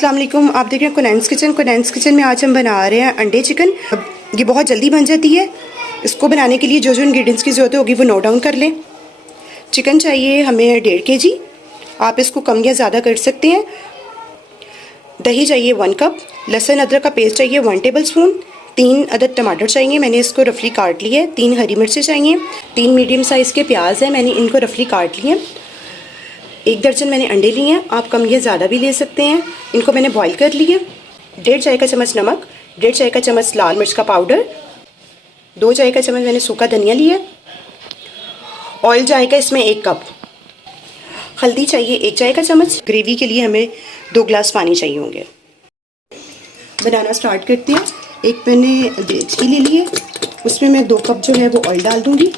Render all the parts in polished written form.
अस्सलाम वालेकुम। आप देख रहे हैं कुनैन्स किचन। कुनैन्स किचन में आज हम बना रहे हैं अंडे चिकन। ये बहुत जल्दी बन जाती है। इसको बनाने के लिए जो जो इंग्रेडिएंट्स की ज़रूरत होगी वो नोट डाउन कर लें। चिकन चाहिए हमें 1.5 kg। आप इसको कम या ज़्यादा कर सकते हैं। दही चाहिए 1 कप। लहसुन अदरक का पेस्ट चाहिए 1 टेबलस्पून। 3 अदद टमाटर चाहिए, मैंने इसको रफली काट लिए। 3 हरी मिर्चें चाहिए। 3 मीडियम साइज़ के प्याज हैं, मैंने इनको रफली काट लिए। 1 दर्जन मैंने अंडे लिए हैं, आप कम या ज़्यादा भी ले सकते हैं। इनको मैंने बॉईल कर लिया। 1.5 चाय का चम्मच नमक, 1.5 चाय का चम्मच लाल मिर्च का पाउडर, 2 चाय का चम्मच मैंने सूखा धनिया लिया। ऑयल जाएगा इसमें 1 कप। हल्दी चाहिए 1 चाय का चम्मच। ग्रेवी के लिए हमें 2 गिलास पानी चाहिए होंगे। बनाना स्टार्ट करते हैं। एक मैंने देचकी ले लिए, उसमें मैं 2 कप जो है वो ऑयल डाल दूँगी।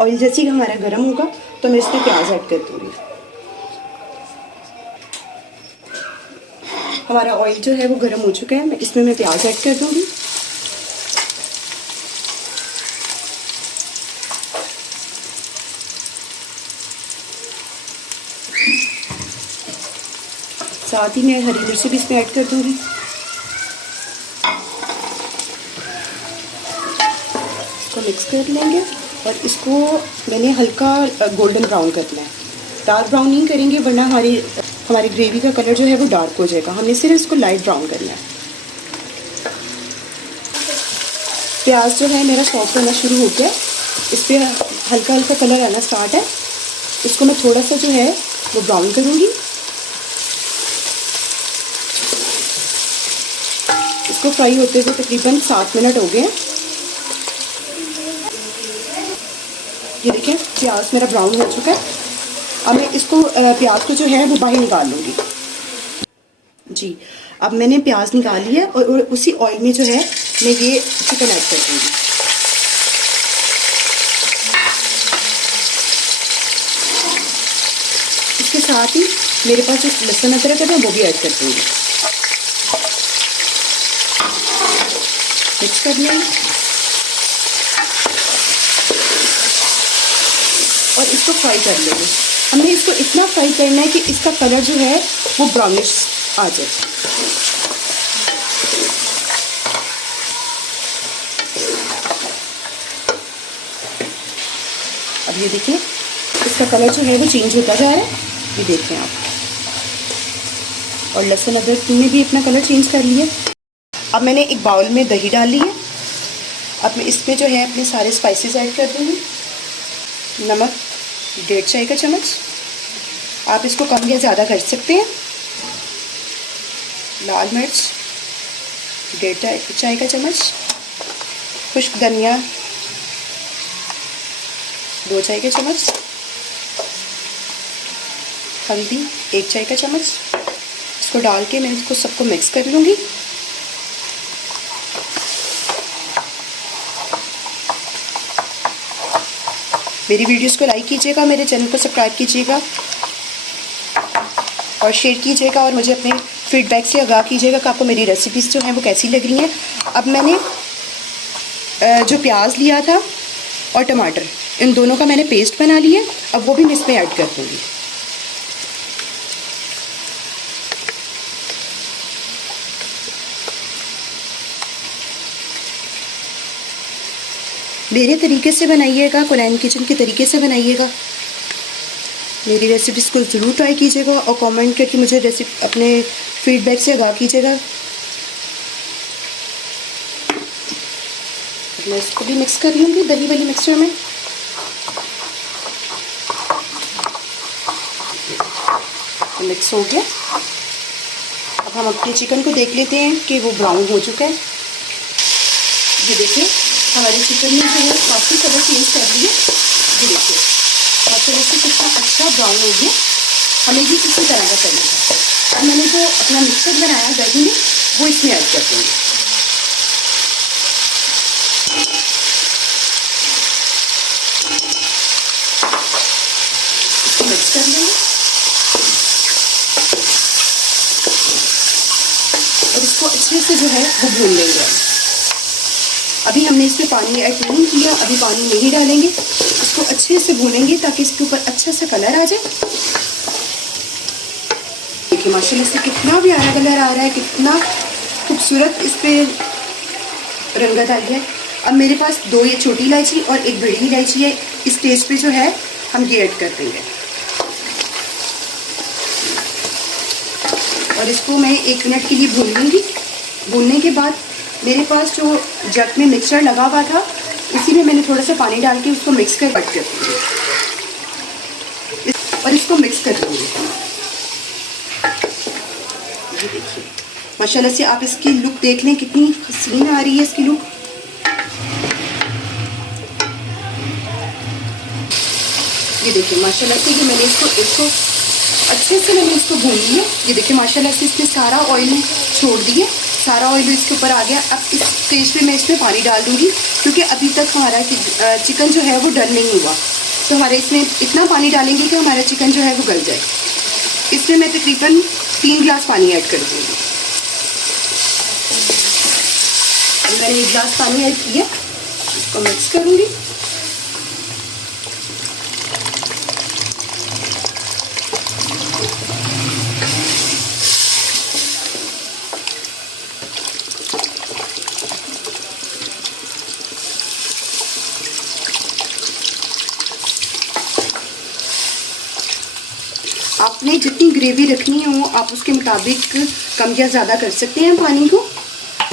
ऑयल जैसे ही हमारा गर्म होगा तो मैं इसमें प्याज ऐड कर दूँगी। हमारा ऑयल जो है वो गर्म हो चुका है, इसमें मैं प्याज ऐड कर दूँगी। साथ ही मैं हरी मिर्ची भी इसमें ऐड कर दूँगी। इसको मिक्स कर लेंगे और इसको मैंने हल्का गोल्डन ब्राउन करना है। डार्क ब्राउन नहीं करेंगे वरना हमारी ग्रेवी का कलर जो है वो डार्क हो जाएगा। हमने सिर्फ इसको लाइट ब्राउन करना है। प्याज जो है मेरा सॉफ्ट होना शुरू हो गया, इस पर हल्का हल्का कलर आना स्टार्ट है। इसको मैं थोड़ा सा जो है वो ब्राउन करूँगी। इसको फ्राई होते हुए तकरीबन 7 मिनट हो गए। ये देखिए प्याज मेरा ब्राउन हो चुका है। अब मैं इसको प्याज को जो है वो बाहर निकाल लूँगी। जी, अब मैंने प्याज निकाल लिया और उसी ऑयल में जो है मैं ये चिकन ऐड कर दूँगी। इसके साथ ही मेरे पास जो लहसुन अदरक है वो भी ऐड कर दूँगी। मिक्स कर लेंगे और इसको फ्राई कर लेंगे। हमने इसको इतना फ्राई करना है कि इसका कलर जो है वो ब्राउनिश आ जाए। अब ये देखिए इसका कलर जो है वो चेंज होता जा रहा है, ये देखें आप। और लहसुन अदरक ने भी अपना कलर चेंज कर लिया। अब मैंने एक बाउल में दही डाल ली है। अब मैं इसमें जो है अपने सारे स्पाइसेस ऐड कर दूँगी। नमक 1.5 चाय का चम्मच, आप इसको कम या ज़्यादा कर सकते हैं। लाल मिर्च 1.5 चाय का चम्मच, खुश्क धनिया 2 चाय के चम्मच, हल्दी 1 चाय का चम्मच। इसको डाल के मैं इसको सबको मिक्स कर लूँगी। मेरी वीडियोस को लाइक कीजिएगा, मेरे चैनल को सब्सक्राइब कीजिएगा और शेयर कीजिएगा और मुझे अपने फीडबैक से आगाह कीजिएगा कि आपको मेरी रेसिपीज़ जो हैं वो कैसी लग रही हैं। अब मैंने जो प्याज लिया था और टमाटर, इन दोनों का मैंने पेस्ट बना लिया। अब वो भी मैं इसमें ऐड कर दूँगी। मेरे तरीके से बनाइएगा, कुनैन किचन के तरीके से बनाइएगा। मेरी रेसिपीज़ को ज़रूर ट्राई कीजिएगा और कमेंट करके मुझे अपने फीडबैक से आगाह कीजिएगा। मैं इसको भी मिक्स कर लूँगी दही वाली मिक्सचर में। मिक्स हो गया। अब हम अपने चिकन को देख लेते हैं कि वो ब्राउन हो चुका है। ये देखिए हमारे चिकन में जो है काफ़ी कलर चेंज कर लिया। ये देखिए मसाले से कितना अच्छा ब्राउन हो गया। हमें भी इसी तरह का करना है। अब मैंने जो अपना मिक्सर बनाया दही में वो इसमें ऐड कर दूँगी। इसको मिक्स कर लेंगे और इसको अच्छे से जो है वो भून लेंगे। अभी हमने इसमें पानी ऐड नहीं किया, अभी पानी नहीं डालेंगे। इसको अच्छे से भूनेंगे ताकि इसके ऊपर अच्छा सा कलर आ जाए। देखिए माशाल्लाह से कितना प्यारा कलर आ रहा है, कितना खूबसूरत इस पर रंगत आई है। अब मेरे पास 2 ये छोटी इलायची और 1 बड़ी इलायची है। इस स्टेज पे जो है हम ये ऐड कर देंगे और इसको मैं 1 मिनट के लिए भून लूँगी। भूनने के बाद मेरे पास जो जग में मिक्सचर लगा हुआ था उसी में मैंने थोड़ा सा पानी डाल के उसको मिक्स कर कट कर दूँगी और इसको मिक्स कर दूँगी। ये देखिए माशाल्लाह से आप इसकी लुक देख लें, कितनी हसीन आ रही है इसकी लुक। ये देखिए माशाल्लाह से मैंने इसको अच्छे से भून लिया। ये देखिए माशाल्लाह से इसने सारा ऑयल छोड़ दिया, सारा ऑयल इसके ऊपर आ गया। अब इस स्टेज पे मैं इसमें पानी डाल दूँगी क्योंकि अभी तक हमारा चिकन जो है वो डन नहीं हुआ। तो हमारे इसमें इतना पानी डालेंगे कि हमारा चिकन जो है वो गल जाए। इसमें मैं तकरीबन 3 गिलास पानी ऐड कर दूँगी। मैंने 1 गिलास पानी ऐड किया, इसको मिक्स करूँगी। आपने जितनी ग्रेवी रखनी हो आप उसके मुताबिक कम या ज़्यादा कर सकते हैं पानी को।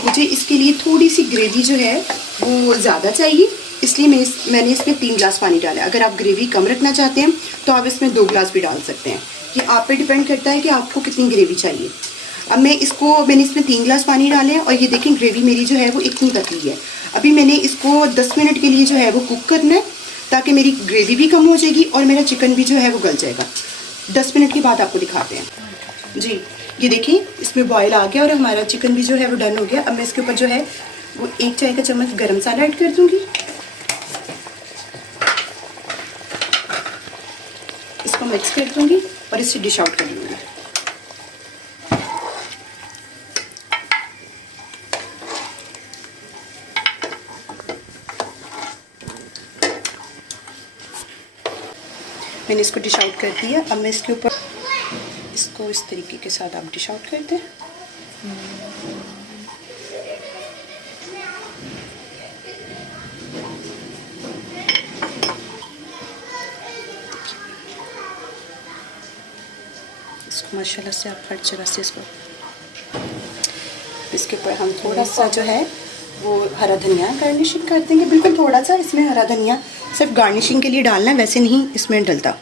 मुझे इसके लिए थोड़ी सी ग्रेवी जो है वो ज़्यादा चाहिए, इसलिए मैंने इसमें 3 गिलास पानी डाला। अगर आप ग्रेवी कम रखना चाहते हैं तो आप इसमें 2 गिलास भी डाल सकते हैं। ये आप पे डिपेंड करता है कि आपको कितनी ग्रेवी चाहिए। अब मैंने इसमें 3 गिलास पानी डाले हैं और ये देखें ग्रेवी मेरी जो है वो इतनी पतली है। अभी मैंने इसको 10 मिनट के लिए जो है वो कुक करना है ताकि मेरी ग्रेवी भी कम हो जाएगी और मेरा चिकन भी जो है वो गल जाएगा। 10 मिनट के बाद आपको दिखाते हैं जी। ये देखिए इसमें बॉयल आ गया और हमारा चिकन भी जो है वो डन हो गया। अब मैं इसके ऊपर जो है वो 1 चाय का चम्मच गरम मसाला ऐड कर दूंगी। इसको मिक्स कर दूंगी और इसे डिश आउट कर दूंगी। मैंने इसको डिश आउट कर दिया। अब मैं इसके ऊपर इसको इस तरीके के साथ आप डिश आउट कर दें। इसको माशाल्लाह से आप हर जगह से इसके ऊपर हम थोड़ा सा जो है वो हरा धनिया गार्निशिंग कर देंगे। बिल्कुल थोड़ा सा इसमें हरा धनिया सिर्फ गार्निशिंग के लिए डालना है, वैसे नहीं इसमें डलता।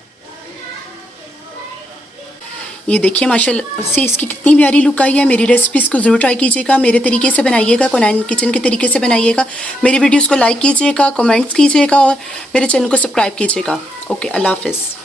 ये देखिए माशाल्लाह से इसकी कितनी प्यारी लुक आई है। मेरी रेसिपीज़ को ज़रूर ट्राई कीजिएगा, मेरे तरीके से बनाइएगा, कोनाइन किचन के तरीके से बनाइएगा। मेरी वीडियोस को लाइक कीजिएगा, कमेंट्स कीजिएगा और मेरे चैनल को सब्सक्राइब कीजिएगा। ओके, अल्लाह हाफ़िज़।